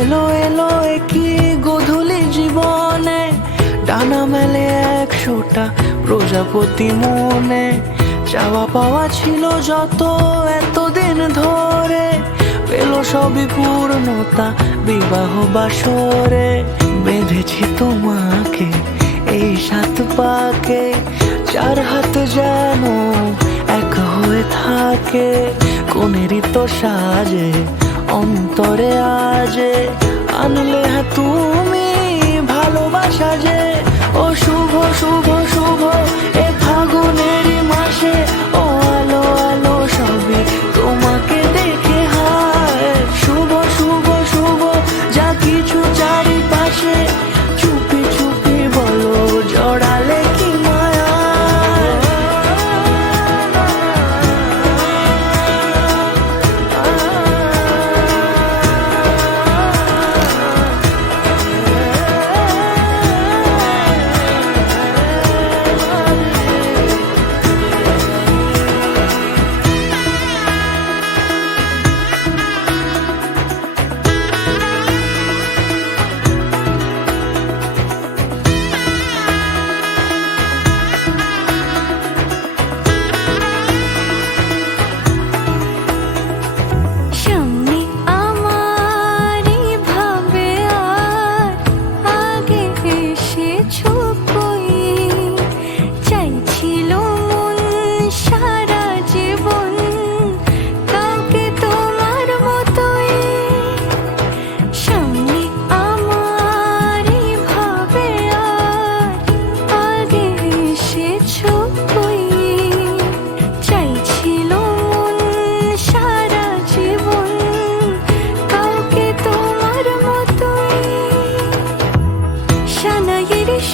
এলো এলো একই গধূলি জীবনে, ডানা মেলে 100টা প্রজাপতি মনে। চাওয়া পাওয়া ছিল যত এতদিন ধরে, পেল সবই পূর্ণতা বিবাহ বাসরে। বেঁধেছি তোমাকে এই 7 পাকে, 4 হাত যেন এক হয়ে থাকে। কোনেরই তো সাজে অন্তরে আজে, আনলে তুমি ভালোবাসা যে। ও শুভ শুভ শুভ এ ফাগুনেরই মাসে, ও আলো আলো সবই তোমাকে দেখে হায়। শুভ শুভ শুভ যা কিছু চারিপাশে, চুপি চুপি বলো জড়ালে কি মায়া।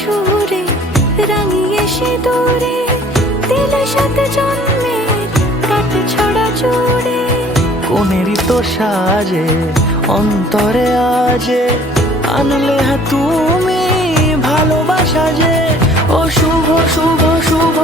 সুরে রাঙিয়ে সে দূরে দিলে 7 জন্মের কাট ছড়া জুড়ে। কোনেরই তো সাজে অন্তরে আজে, আনলে তুমি ভালোবাসা যে। ও শুভ শুভ শুভ